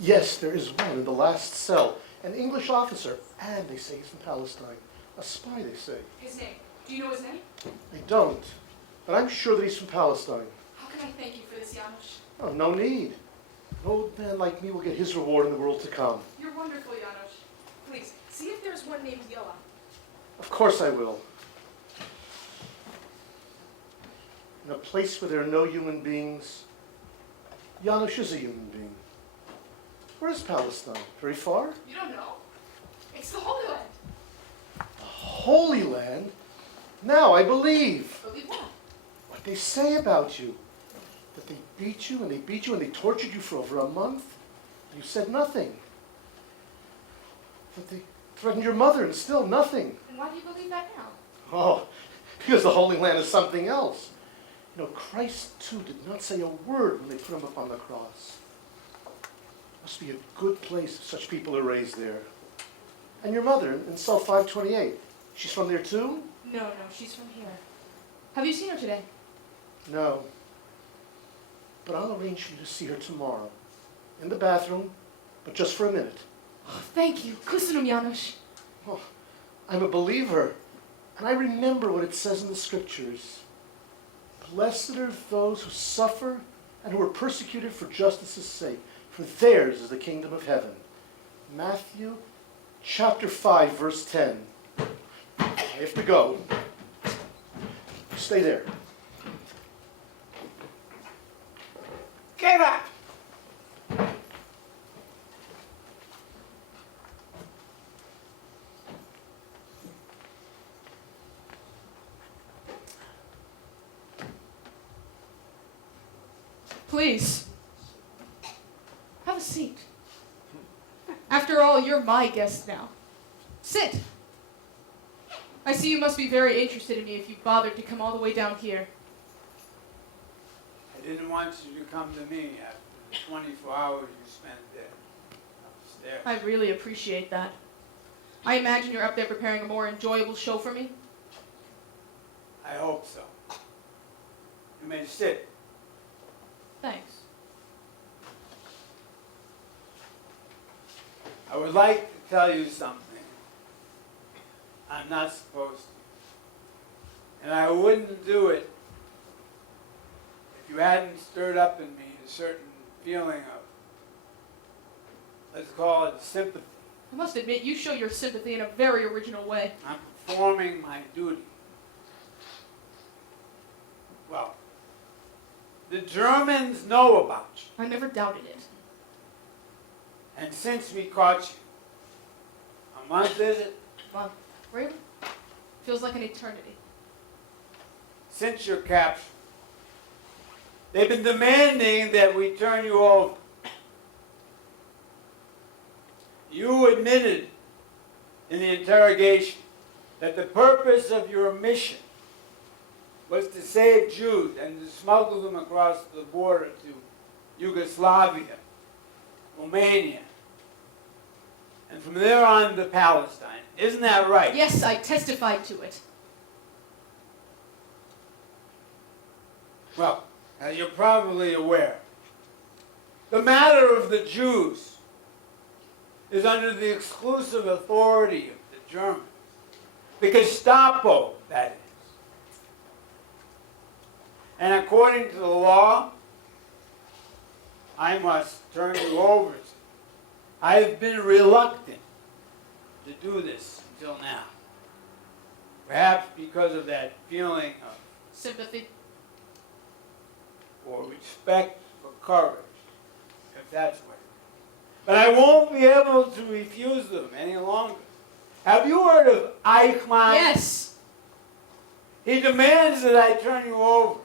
Yes, there is one in the last cell. An English officer, and they say he's from Palestine. A spy, they say. His name. Do you know his name? I don't, but I'm sure that he's from Palestine. How can I thank you for this, Janusz? Oh, no need. An old man like me will get his reward in the world to come. You're wonderful, Janusz. Please, see if there's one named Yoa. Of course I will. In a place where there are no human beings, Janusz is a human being. Where is Palestine? Very far? You don't know? It's the Holy Land. The Holy Land? Now I believe. Believe what? What they say about you. That they beat you and they beat you and they tortured you for over a month. You said nothing. That they threatened your mother and still nothing. And why do you believe that now? Oh, because the Holy Land is something else. You know, Christ too did not say a word when they put him up on the cross. Must be a good place if such people are raised there. And your mother in cell 528, she's from there too? No, she's from here. Have you seen her today? No. But I'll arrange for you to see her tomorrow. In the bathroom, but just for a minute. Oh, thank you. Kusunum, Janusz. Oh, I'm a believer, and I remember what it says in the scriptures. Blessed are those who suffer and who are persecuted for justice's sake, for theirs is the kingdom of heaven. Matthew chapter 5, verse 10. I have to go. Stay there. Get up! Please. Have a seat. After all, you're my guest now. Sit. I see you must be very interested in me if you bothered to come all the way down here. I didn't want you to come to me after the 24 hours you spent there upstairs. I really appreciate that. I imagine you're up there preparing a more enjoyable show for me. I hope so. You may sit. Thanks. I would like to tell you something I'm not supposed to. And I wouldn't do it if you hadn't stirred up in me a certain feeling of, let's call it sympathy. I must admit, you show your sympathy in a very original way. I'm performing my duty. Well, the Germans know about you. I never doubted it. And since we caught you, a month is it? Month. Really? Feels like an eternity. Since your capture, they've been demanding that we turn you over. You admitted in the interrogation that the purpose of your mission was to save Jews and to smuggle them across the border to Yugoslavia, Romania, and from there on to Palestine. Isn't that right? Yes, I testified to it. Well, as you're probably aware, the matter of the Jews is under the exclusive authority of the Germans. The Gestapo, that is. And according to the law, I must turn you over to. I've been reluctant to do this until now. Perhaps because of that feeling of Sympathy. or respect for courage, if that's what it is. But I won't be able to refuse them any longer. Have you heard of Eichmann? Yes. He demands that I turn you over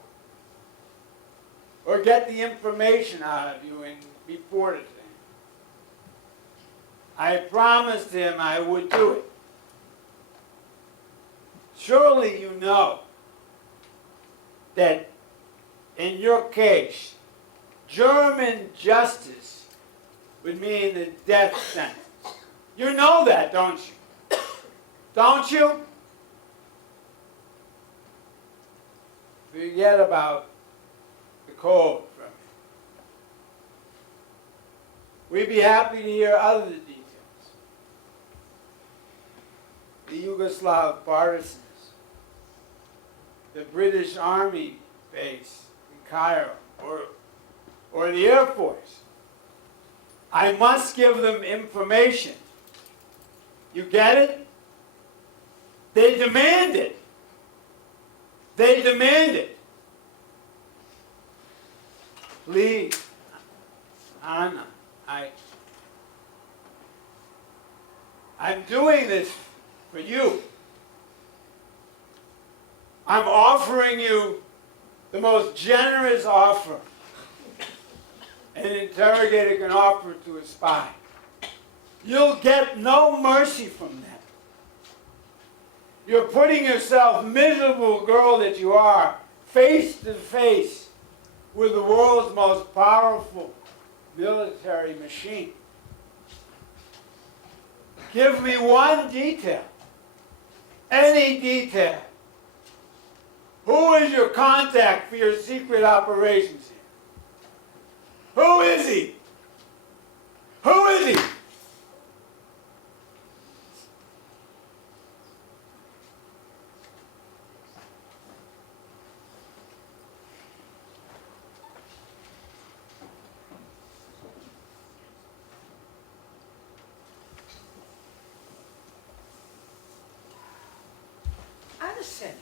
or get the information out of you and report it to him. I promised him I would do it. Surely you know that in your case, German justice would mean the death sentence. You know that, don't you? Don't you? Forget about the code from We'd be happy to hear other details. The Yugoslav partisans, the British Army base in Cairo, or the Air Force. I must give them information. You get it? They demand it. They demand it. Please, Hanna, I'm doing this for you. I'm offering you the most generous offer an interrogator can offer to a spy. You'll get no mercy from them. You're putting yourself, miserable girl that you are, face to face with the world's most powerful military machine. Give me one detail, any detail. Who is your contact for your secret operations here? Who is he? Who is he? Hannah Senesh,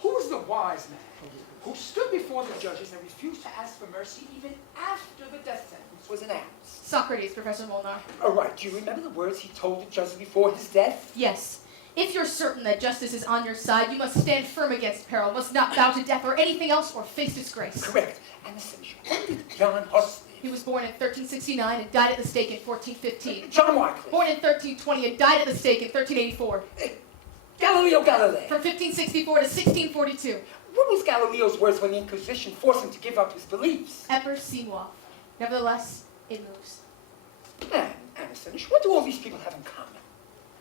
who was the wise man who stood before the judges and refused to ask for mercy even after the death sentence was announced? Socrates, Professor Molnar. All right, do you remember the words he told the judges before his death? Yes. If you're certain that justice is on your side, you must stand firm against peril, must not bow to death or anything else, or face disgrace. Correct. Hannah Senesh, when did John Huss live? He was born in 1369 and died at the stake in 1415. John Wycliffe. Born in 1320 and died at the stake in 1384. Galileo Galilei. From 1564 to 1642. What was Galileo's words when the Inquisition forced him to give up his beliefs? Eper simuaf. Nevertheless, it moves. And, Hannah Senesh, what do all these people have in common?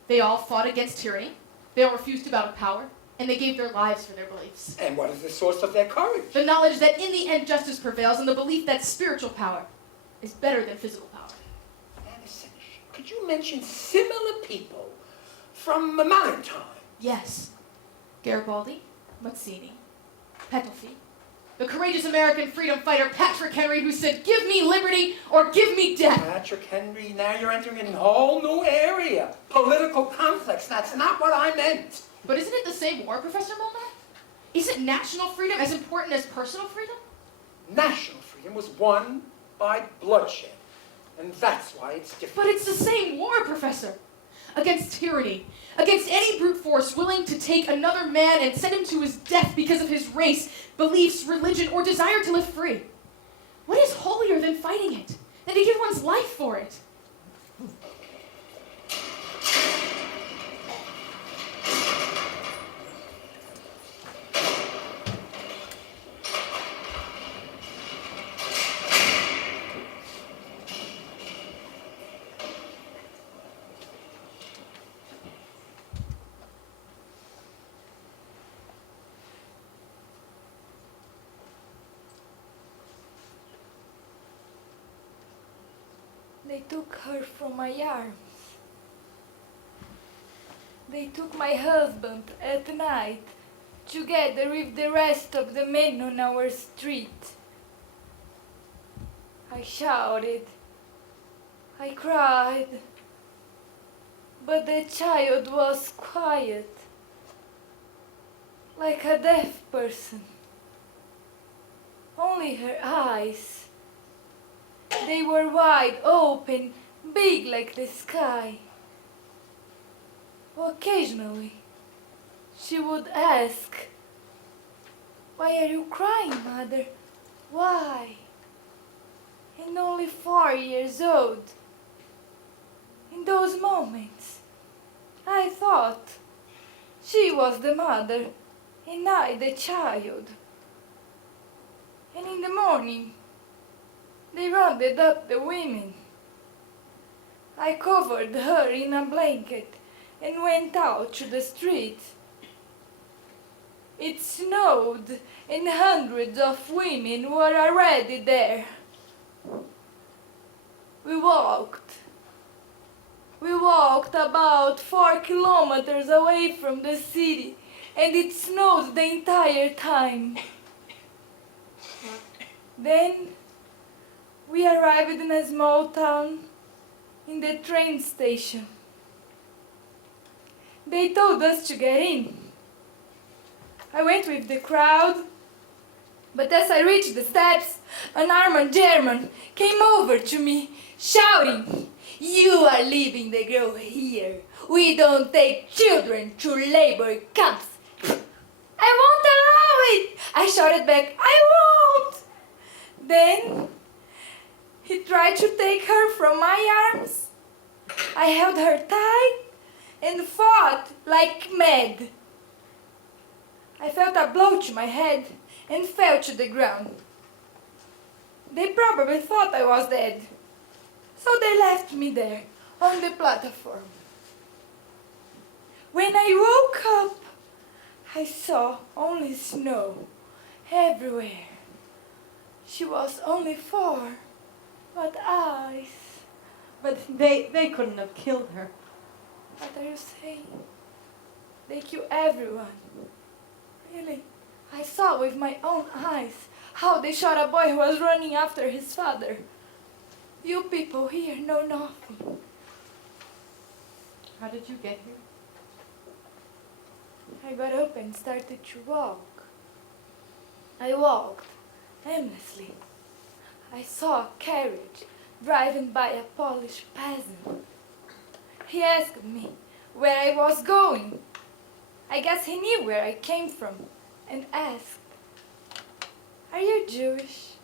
They all fought against tyranny, they all refused to bow to power, and they gave their lives for their beliefs. And what is the source of their courage? The knowledge that in the end justice prevails, and the belief that spiritual power is better than physical power. Hannah Senesh, could you mention similar people from modern time? Yes. Garibaldi, Mazzini, Petalfi, the courageous American freedom fighter Patrick Henry, who said, "Give me liberty or give me death." Patrick Henry, now you're entering a whole new area. Political conflicts, that's not what I meant. But isn't it the same war, Professor Molnar? Isn't national freedom as important as personal freedom? National freedom was won by bloodshed, and that's why it's different. But it's the same war, Professor. Against tyranny, against any brute force willing to take another man and send him to his death because of his race, beliefs, religion, or desire to live free. What is holier than fighting it, than to give one's life for it? They took her from my arms. They took my husband at night, together with the rest of the men on our street. I shouted. I cried. But the child was quiet, like a deaf person. Only her eyes. They were wide open, big like the sky. Occasionally, she would ask, "Why are you crying, Mother? Why?" And only 4 years old. In those moments, I thought she was the mother and I the child. And in the morning, they rounded up the women. I covered her in a blanket and went out to the street. It snowed and hundreds of women were already there. We walked. We walked about 4 kilometers away from the city, and it snowed the entire time. Then we arrived in a small town in the train station. They told us to get in. I went with the crowd, but as I reached the steps, an armed German came over to me, shouting, "You are leaving the girl here. We don't take children to labor camps." "I won't allow it!" I shouted back, "I won't!" Then he tried to take her from my arms. I held her tight and fought like mad. I felt a blow to my head and fell to the ground. They probably thought I was dead, so they left me there on the platform. When I woke up, I saw only snow everywhere. She was only 4, but eyes. But they couldn't have killed her. What are you saying? They kill everyone. Really? I saw with my own eyes how they shot a boy who was running after his father. You people here know nothing. How did you get here? I got up and started to walk. I walked aimlessly. I saw a carriage driven by a Polish peasant. He asked me where I was going. I guess he knew where I came from and asked, "Are you Jewish?"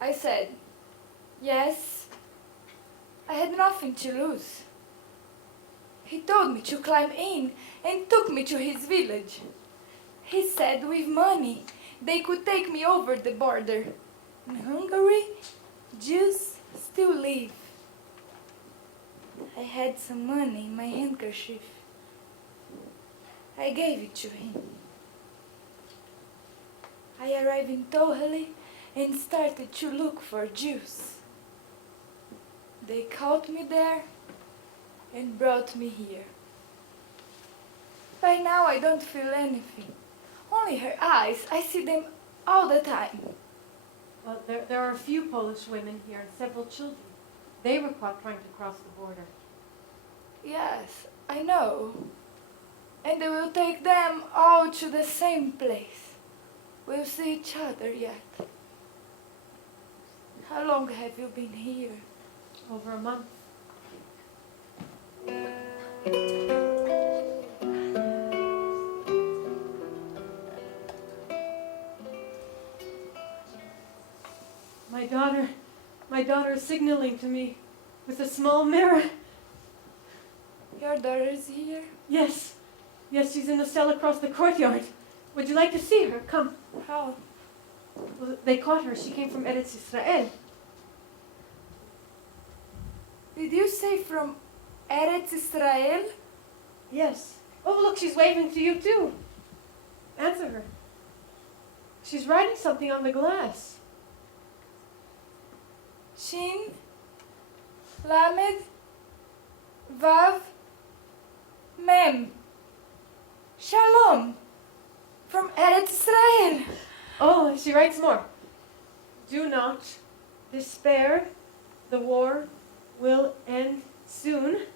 I said, "Yes." I had nothing to lose. He told me to climb in and took me to his village. He said with money they could take me over the border. In Hungary, Jews still live. I had some money in my handkerchief. I gave it to him. I arrived in Toheli and started to look for Jews. They caught me there and brought me here. By now I don't feel anything. Only her eyes. I see them all the time. Well, there are a few Polish women here and several children. They were caught trying to cross the border. Yes, I know. And they will take them all to the same place. We'll see each other yet. How long have you been here? Over a month. My daughter is signaling to me with a small mirror. Your daughter is here? Yes, she's in the cell across the courtyard. Would you like to see her? Come. How? Well, they caught her. She came from Eretz Israel. Did you say from Eretz Israel? Yes. Oh, look, she's waving to you too. Answer her. She's writing something on the glass. Shin, Lamed, Vav, Mem. Shalom. From Eretz Israel. Oh, she writes more. Do not despair. The war will end soon.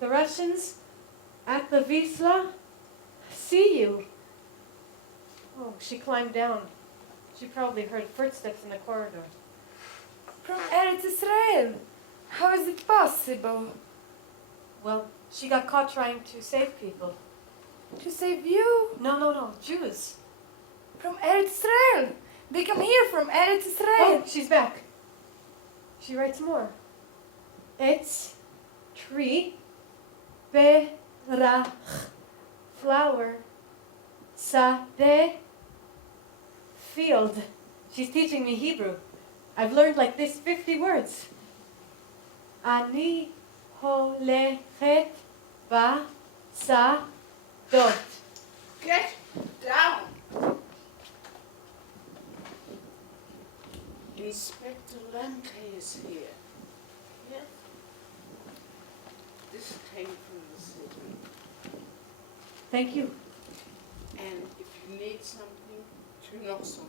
The Russians at the Wisla see you. Oh, she climbed down. She probably heard footsteps in the corridor. From Eretz Israel. How is it possible? Well, she got caught trying to save people. To save you? No, Jews. From Eretz Israel. They come here from Eretz Israel. Oh, she's back. She writes more. Etz, tree, berach, flower, sadeh, field. She's teaching me Hebrew. I've learned like this 50 words. Ani holechet ba-sa-dot. Get down. Inspector Lamke is here. Yes? This came from the city. Thank you. And if you need something, 2 knocks on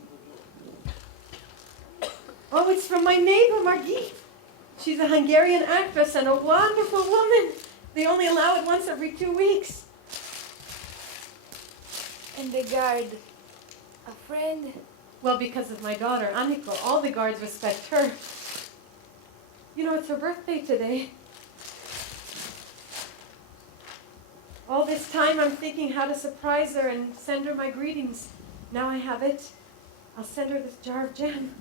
the door. Oh, it's from my neighbor, Margit. She's a Hungarian actress and a wonderful woman. They only allow it once every 2 weeks. And the guard, a friend. Well, because of my daughter, Aniko, all the guards respect her. You know, it's her birthday today. All this time I'm thinking how to surprise her and send her my greetings. Now I have it. I'll send her this jar of jam.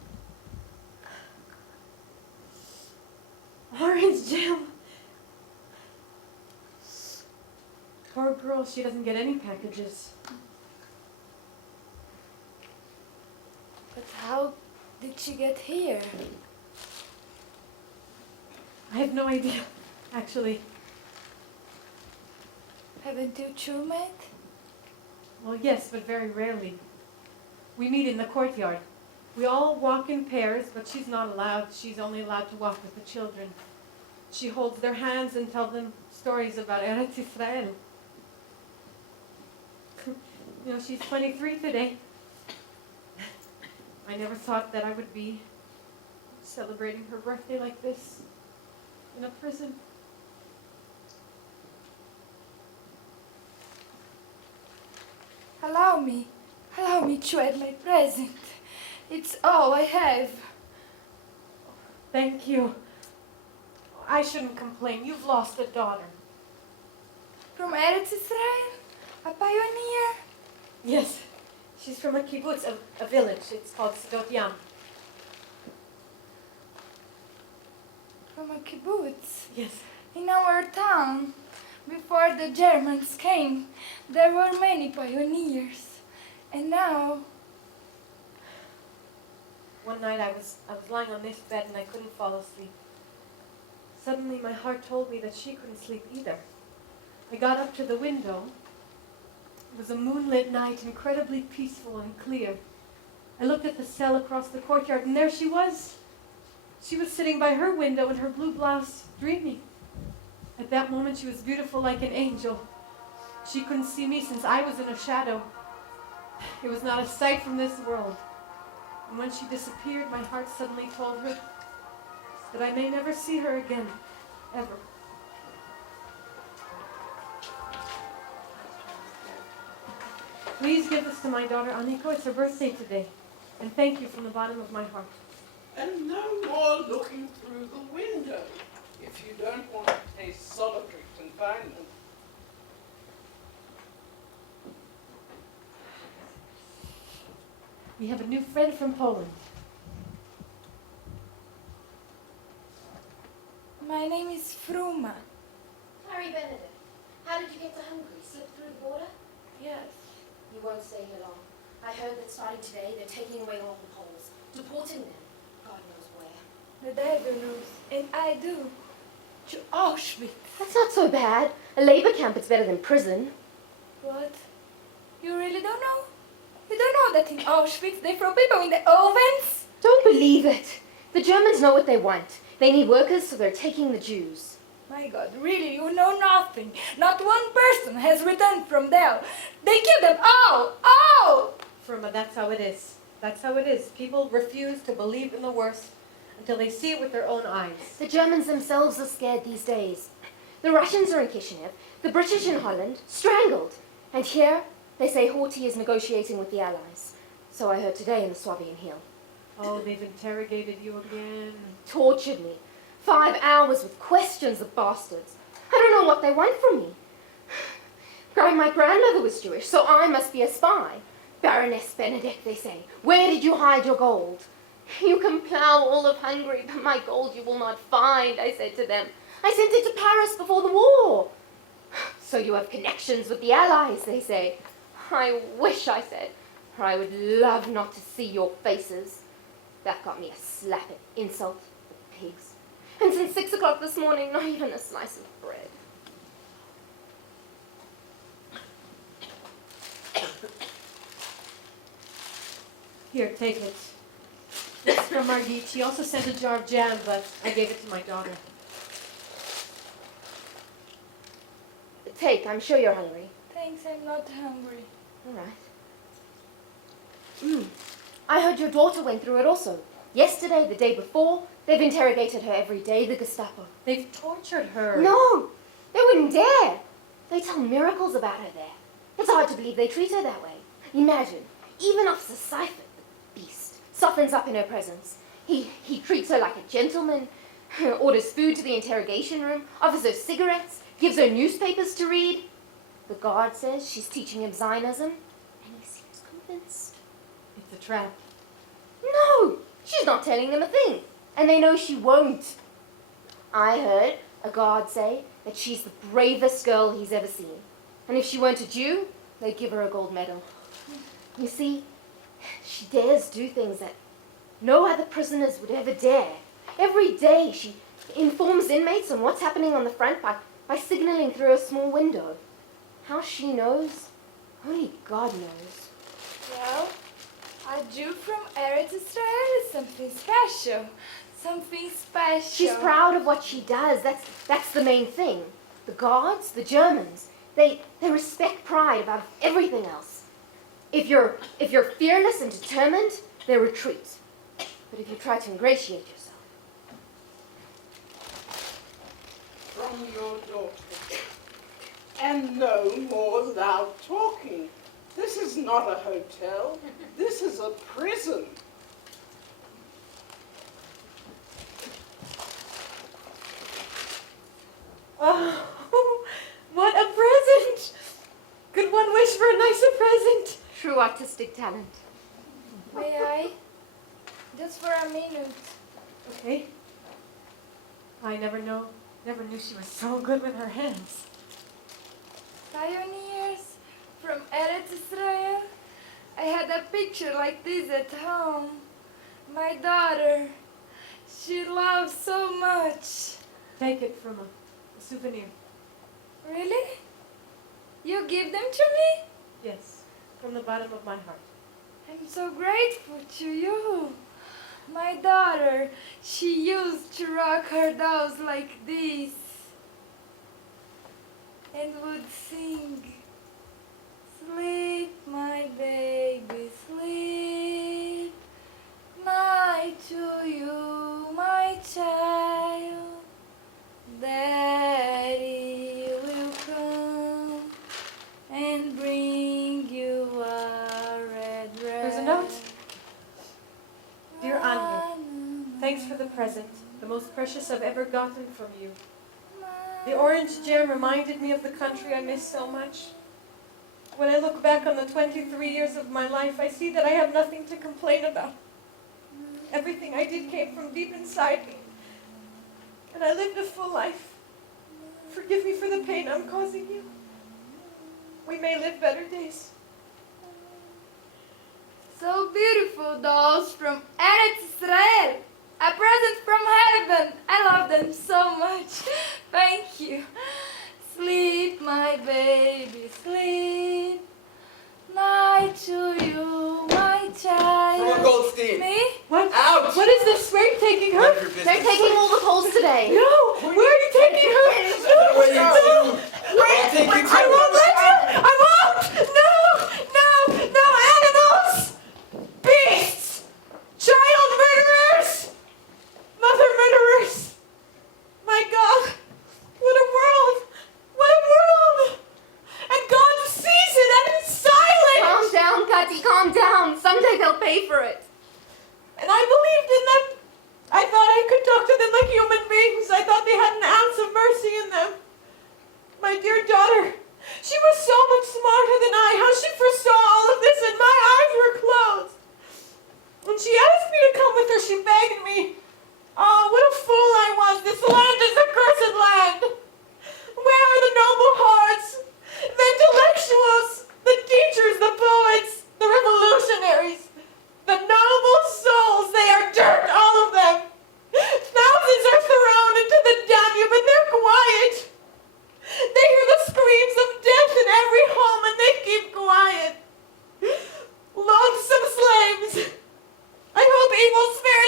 Orange jam. Poor girl, she doesn't get any packages. But how did she get here? I have no idea, actually. Haven't you two met? Well, yes, but very rarely. We meet in the courtyard. We all walk in pairs, but she's not allowed. She's only allowed to walk with the children. She holds their hands and tells them stories about Eretz Israel. You know, she's 23 today. I never thought that I would be celebrating her birthday like this in a prison. Allow me to add my present. It's all I have. Thank you. I shouldn't complain. You've lost a daughter. From Eretz Israel, a pioneer. Yes. She's from a kibbutz, a village. It's called Sdot Yam. From a kibbutz. Yes. In our town, before the Germans came, there were many pioneers. And now, One night I was lying on this bed and I couldn't fall asleep. Suddenly my heart told me that she couldn't sleep either. I got up to the window. It was a moonlit night, incredibly peaceful and clear. I looked at the cell across the courtyard, and there she was. She was sitting by her window in her blue blouse, dreaming. At that moment, she was beautiful like an angel. She couldn't see me since I was in a shadow. It was not a sight from this world. And when she disappeared, my heart suddenly told her that I may never see her again, ever. Please give this to my daughter Aniko. It's her birthday today. And thank you from the bottom of my heart. And no more looking through the window if you don't want to taste solitary confinement. We have a new friend from Poland. my name is Fraiman. Harry Benedict, how did you get to Hungary? Slip through the border? Yes. You won't stay here long. I heard that starting today, they're taking away all the Poles, deporting them, God knows where. The devil knows, and I do. To Auschwitz. That's not so bad. A labor camp is better than prison. What? You really don't know? You don't know that in Auschwitz they throw people in the ovens? Don't believe it. The Germans know what they want. They need workers, so they're taking the Jews. My God, really, you know nothing. Not one person has returned from there. They killed them all! Fruma, that's how it is. That's how it is. People refuse to believe in the worst until they see it with their own eyes. The Germans themselves are scared these days. The Russians are in Kishinev, the British in Holland, strangled. And here, they say Horthy is negotiating with the Allies. So I heard today in the Swabian Hill. Oh, they've interrogated you again. Tortured me. 5 hours with questions, the bastards. I don't know what they want from me. My grandmother was Jewish, so I must be a spy. Baroness Benedict, they say. Where did you hide your gold? You can plough all of Hungary, but my gold you will not find, I said to them. I sent it to Paris before the war. So you have connections with the Allies, they say. I wish, I said, for I would love not to see your faces. That got me a slap at insult, the pigs. And since 6 o'clock this morning, not even a slice of bread. Here, take it. It's from Margit. She also sent a jar of jam, but I gave it to my daughter. Take, I'm sure you're hungry. Thanks, I'm not hungry. All right. I heard your daughter went through it also. Yesterday, the day before, they've interrogated her every day, the Gestapo. They've tortured her. No, they wouldn't dare. They tell miracles about her there. It's hard to believe they treat her that way. Imagine, even Officer Seifert, the beast, softens up in her presence. He treats her like a gentleman, orders food to the interrogation room, offers her cigarettes, gives her newspapers to read. The guard says she's teaching him Zionism, and he seems convinced. It's a trap. No, she's not telling them a thing, and they know she won't. I heard a guard say that she's the bravest girl he's ever seen, and if she weren't a Jew, they'd give her a gold medal. You see, she dares do things that no other prisoners would ever dare. Every day she informs inmates on what's happening on the front by signaling through a small window. How she knows, only God knows. Well, a Jew from Eretz Israel is something special. Something special. She's proud of what she does. That's the main thing. The guards, the Germans, they respect pride above everything else. If you're fearless and determined, they retreat. But if you try to ingratiate yourself. From your daughter. And no more loud talking. This is not a hotel. This is a prison. Oh, what a present! Could one wish for a nicer present? True artistic talent. May I? Just for a minute. Okay. I never knew she was so good with her hands. Pioneers from Eretz Israel. I had a picture like this at home. My daughter. She loves so much. Take it from a souvenir. Really? You give them to me? Yes, from the bottom of my heart. I'm so grateful to you. My daughter, she used to rock her dolls like this and would sing, "Sleep, my baby, sleep. Night to you, my child. Daddy will come and bring you a red rose." There's a note. Dear Andrew, thanks for the present, the most precious I've ever gotten from you. The orange jam reminded me of the country I miss so much. When I look back on the 23 years of my life, I see that I have nothing to complain about. Everything I did came from deep inside me, and I lived a full life. Forgive me for the pain I'm causing you. We may live better days. So beautiful dolls from Eretz Israel. A present from heaven. I love them so much. Thank you. Sleep, my baby, sleep. Night to you, my child. From a Goldstein. Me? What? Ouch! What is this? Where are you taking her? None of your business. They're taking all the poles today. No! Where are you taking her? No! Where you No! to? I'll take you to. I won't let you! I won't! No! No! No animals! Beasts! Child murderers! Mother murderers! My God! What a world! What a world! And God sees it and is silent! Calm down, Kati, calm down. Someday they'll pay for it. And I believed in them. I thought I could talk to them like human beings. I thought they had an ounce of mercy in them. My dear daughter, she was so much smarter than I. How she foresaw all of this, and my eyes were closed. When she asked me to come with her, she begged me. Oh, what a fool I was. This land is a cursed land. Where are the noble hearts, the intellectuals, the teachers, the poets, the revolutionaries, the noble souls? They are dirt, all of them. Thousands are thrown into the Danube, and they're quiet. They hear the screams of death in every home, and they keep quiet. Loathsome slaves. I hope evil spirits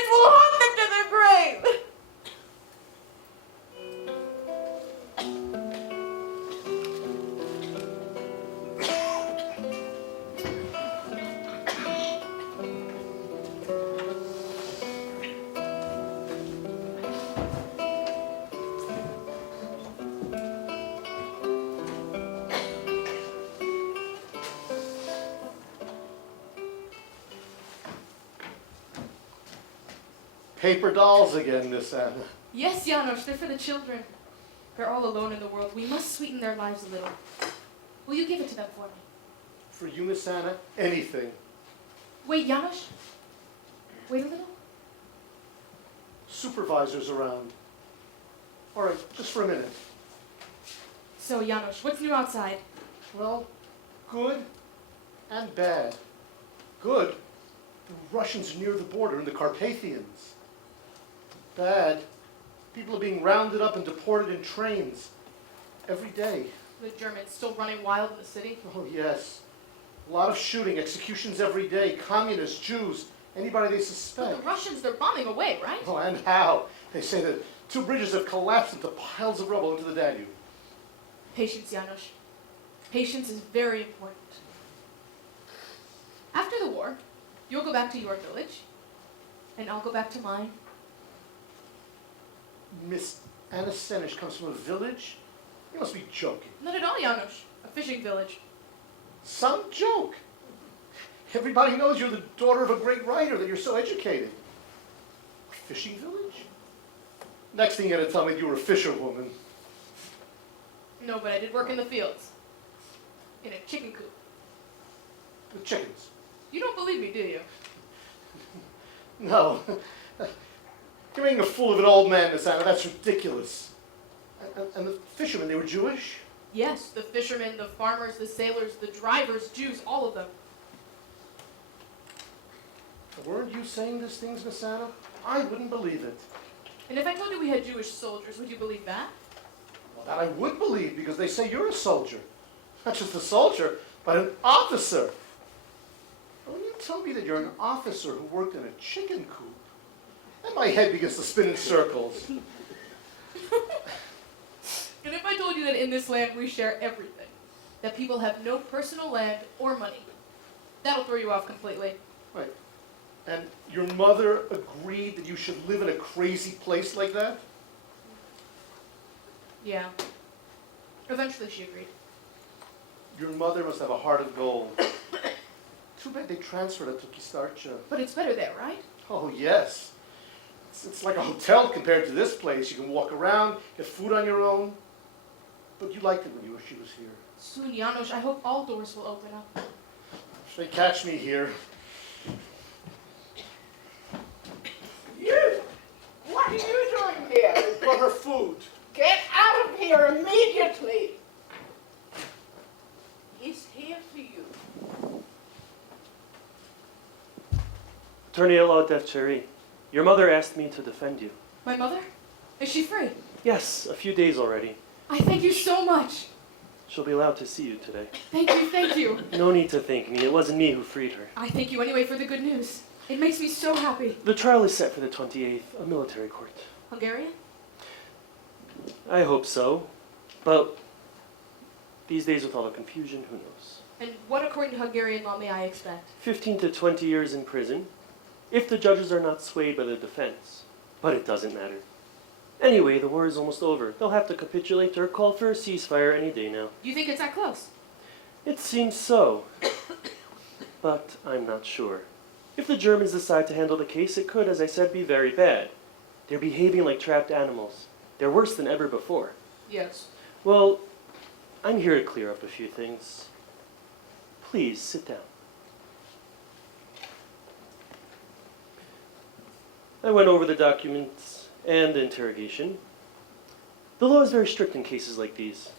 paper dolls again, Miss Anna. Yes, Janos, they're for the children. They're all alone in the world. We must sweeten their lives a little. Will you give it to them for me? For you, Miss Anna, anything. Wait, Janos. Wait a little. Supervisor's around. All right, just for a minute. So, Janos, what's new outside? Well, good and bad. Good. The Russians are near the border in the Carpathians. Bad. People are being rounded up and deported in trains every day. The Germans still running wild in the city? Oh, yes. A lot of shooting, executions every day, communists, Jews, anybody they But suspect. the Russians, they're bombing away, right? Oh, and how? They say that 2 bridges have collapsed into piles of rubble into the Danube. Patience, Janos. Patience is very important. After the war, you'll go back to your village, and I'll go back to mine. Miss Hannah Senesh comes from a village? You must be joking. Not at all, Janos. A fishing village. Some joke. Everybody knows you're the daughter of a great writer, that you're so educated. A fishing village? Next thing you're going to tell me you were a fisherwoman. No, but I did work in the fields. In a chicken coop. The chickens. You don't believe me, do you? No. You're making a fool of an old man, Miss Anna. That's ridiculous. And the fishermen, they were Jewish? Yes, the fishermen, the farmers, the sailors, the drivers, Jews, all of them. Weren't you saying these things, Miss Anna? I wouldn't believe it. And if I told you we had Jewish soldiers, would you believe that? Well, that I would believe, because they say you're a soldier. Not just a soldier, but an officer. When you tell me that you're an officer who worked in a chicken coop, then my head begins to spin in circles. And if I told you that in this land we share everything, that people have no personal land or money, that'll throw you off completely. Right. And your mother agreed that you should live in a crazy place like that? Yeah. Eventually she agreed. Your mother must have a heart of gold. Too bad they transferred her to Kistarcha. But it's better there, right? Oh, yes. It's like a hotel compared to this place. You can walk around, get food on your own. But you liked it when she was here. Soon, Janos, I hope all doors will open up. If they catch me here. You! What are you doing here? I brought her food. Get out of here immediately! He's here for you. Attorney at law Shiri, your mother asked me to defend you. My mother? Is she free? Yes, a few days already. I thank you so much. She'll be allowed to see you today. Thank you, thank you. No need to thank me. It wasn't me who freed her. I thank you anyway for the good news. It makes me so happy. The trial is set for the 28th, a military court. Hungarian? I hope so. But these days with all the confusion, who knows? And what according to Hungarian law may I expect? 15 to 20 years in prison, if the judges are not swayed by the defense. But it doesn't matter. Anyway, the war is almost over. They'll have to capitulate or call for a ceasefire any day now. You think it's that close? It seems so. But I'm not sure. If the Germans decide to handle the case, it could, as I said, be very bad. They're behaving like trapped animals. They're worse than ever before. Yes. Well, I'm here to clear up a few things. Please, sit down. I went over the documents and the interrogation. The law is very strict in cases like these.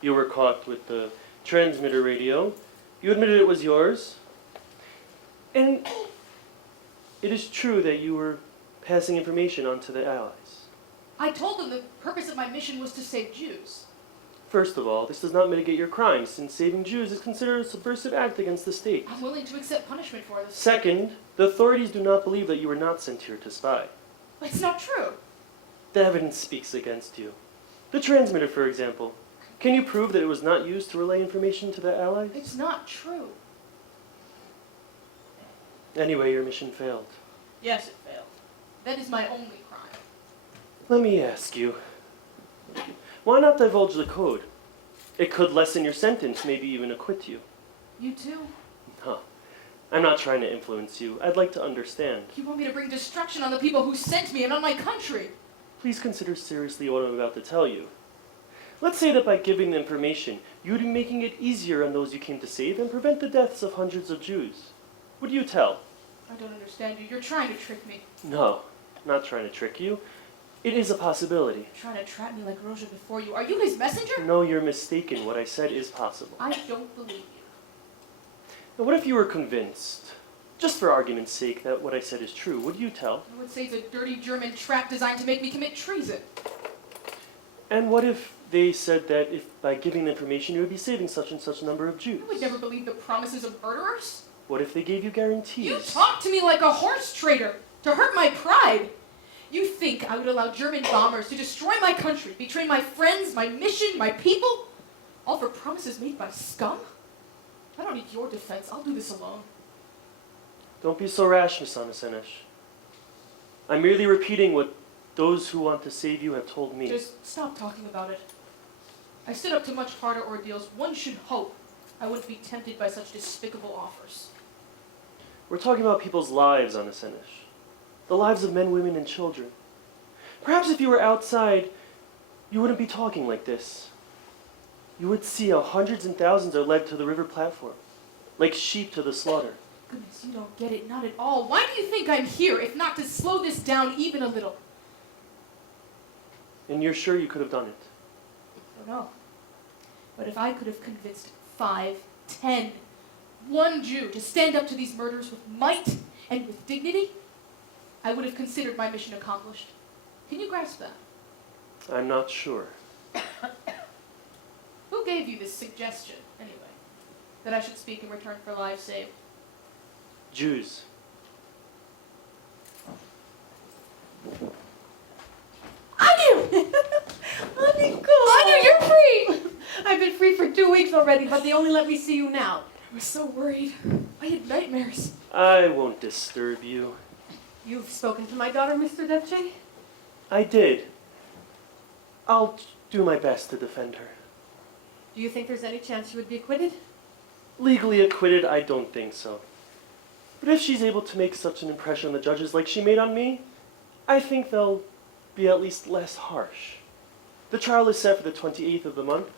You were caught with the transmitter radio. You admitted it was yours. And it is true that you were passing information on to the Allies. I told them the purpose of my mission was to save Jews. First of all, this does not mitigate your crime, since saving Jews is considered a subversive act against the state. I'm willing to accept punishment for this. Second, the authorities do not believe that you were not sent here to spy. It's not true. The evidence speaks against you. The transmitter, for example. Can you prove that it was not used to relay information to the Allies? It's not true. Anyway, your mission failed. Yes, it failed. That is my only crime. Let me ask you, why not divulge the code? It could lessen your sentence, maybe even acquit you. You too? Huh. I'm not trying to influence you. I'd like to understand. You want me to bring destruction on the people who sent me and on my country? Please consider seriously what I'm about to tell you. Let's say that by giving the information, you would be making it easier on those you came to save and prevent the deaths of hundreds of Jews. Would you tell? I don't understand you. You're trying to trick me. No, I'm not trying to trick you. It is a possibility. You're trying to trap me like Roja before you. Are you his messenger? No, you're mistaken. What I said is possible. I don't believe you. Now, what if you were convinced, just for argument's sake, that what I said is true? Would you tell? I would say it's a dirty German trap designed to make me commit treason. And what if they said that if by giving the information you would be saving such and such a number of Jews? I would never believe the promises of murderers. What if they gave you guarantees? You talk to me like a horse trader to hurt my pride. You think I would allow German bombers to destroy my country, betray my friends, my mission, my people? All for promises made by scum? I don't need your defense. I'll do this alone. Don't be so rash, Miss Hannah Senesh. I'm merely repeating what those who want to save you have told me. Just stop talking about it. I stood up to much harder ordeals. One should hope I wouldn't be tempted by such despicable offers. We're talking about people's lives, Hannah Senesh. The lives of men, women, and children. Perhaps if you were outside, you wouldn't be talking like this. You would see how hundreds and thousands are led to the river platform, like sheep to the slaughter. Goodness, you don't get it, not at all. Why do you think I'm here, if not to slow this down even a little? And you're sure you could have done it? I don't know. But if I could have convinced 5, 10, 1 Jew to stand up to these murderers with might and with dignity, I would have considered my mission accomplished. Can you grasp that? I'm not sure. Who gave you this suggestion, anyway? That I should speak in return for lives saved? Jews. Anu! Anu, you're free! I've been free for 2 weeks already, but they only let me see you now. I was so worried. I had nightmares. I won't disturb you. You've spoken to my daughter, Mr. Deche? I did. I'll do my best to defend her. Do you think there's any chance she would be acquitted? Legally acquitted, I don't think so. But if she's able to make such an impression on the judges like she made on me, I think they'll be at least less harsh. The trial is set for the 28th of the month.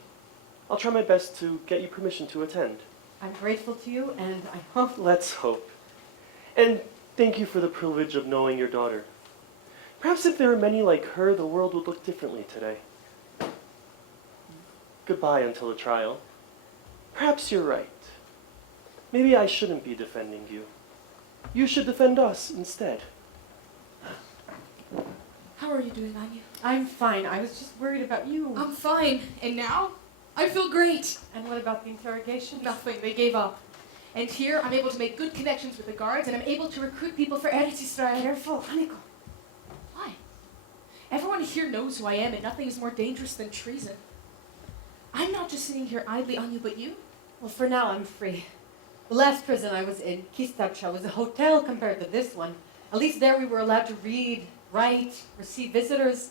I'll try my best to get you permission to attend. I'm grateful to you, and I hope... Let's hope. And thank you for the privilege of knowing your daughter. Perhaps if there were many like her, the world would look differently today. Goodbye until the trial. Perhaps you're right. Maybe I shouldn't be defending you. You should defend us instead. How are you doing, Anu? I'm fine. I was just worried about you. I'm fine. And now? I feel great. And what about the interrogation? Nothing. They gave up. And here, I'm able to make good connections with the guards, and I'm able to recruit people for Eretz Yisrael. Careful, Aniko. Why? Everyone here knows who I am, and nothing is more dangerous than treason. I'm not just sitting here idly on you, but you? Well, for now, I'm free. The last prison I was in, Kistacha, was a hotel compared to this one. At least there we were allowed to read, write, receive visitors.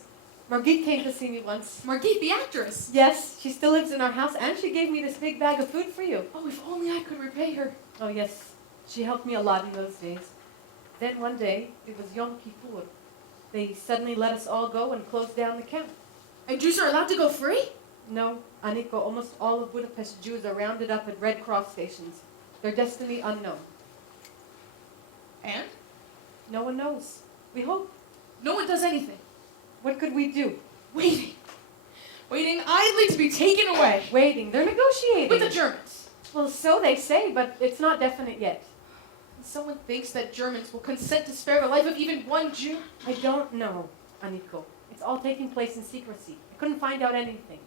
Margit came to see me once. Margit, the actress. Yes, she still lives in our house, and she gave me this big bag of food for you. Oh, if only I could repay her. Oh, yes. She helped me a lot in those days. Then one day, it was Yom Kippur. They suddenly let us all go and closed down the camp. And Jews are allowed to go free? No, Aniko, almost all of Budapest Jews are rounded up at Red Cross stations. Their destiny unknown. And? No one knows. We hope. No one does anything. What could we do? Waiting. Waiting idly to be taken away. Waiting. They're negotiating. With the Germans. Well, so they say, but it's not definite yet. Someone thinks that Germans will consent to spare the life of even 1 Jew? I don't know, Aniko. It's all taking place in secrecy. I couldn't find out anything.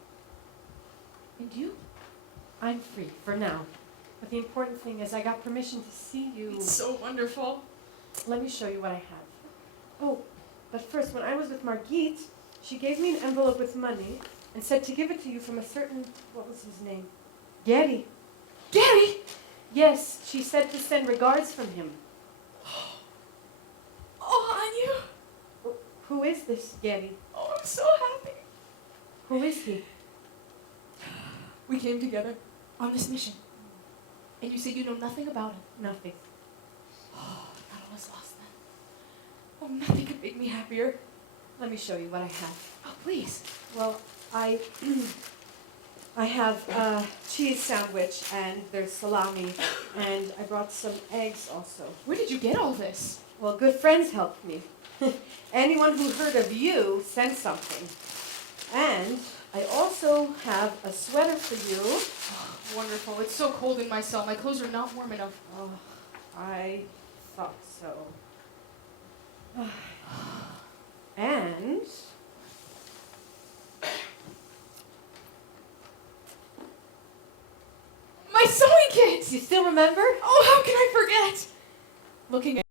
And you? I'm free, for now. But the important thing is I got permission to see you. It's so wonderful. Let me show you what I have. Oh, but first, when I was with Margit, she gave me an envelope with money and said to give it to you from a certain, what was his name? Gary. Gary? Yes, she said to send regards from him. Oh, Anu. Who is this Gary? Oh, I'm so happy. Who is he? We came together on this mission. And you say you know nothing about him. Nothing. Oh, nothing could make me happier. Let me show you what I have. Oh, please. Well, I have a cheese sandwich, and there's salami, and I brought some eggs also. Where did you get all this? Well, good friends helped me. Anyone who heard of you sent something. And I also have a sweater for you. Oh, wonderful. It's so cold in my cell. My clothes are not warm enough. Oh, I thought so. And My sewing kit! you still remember? Oh, how can I forget? Looking at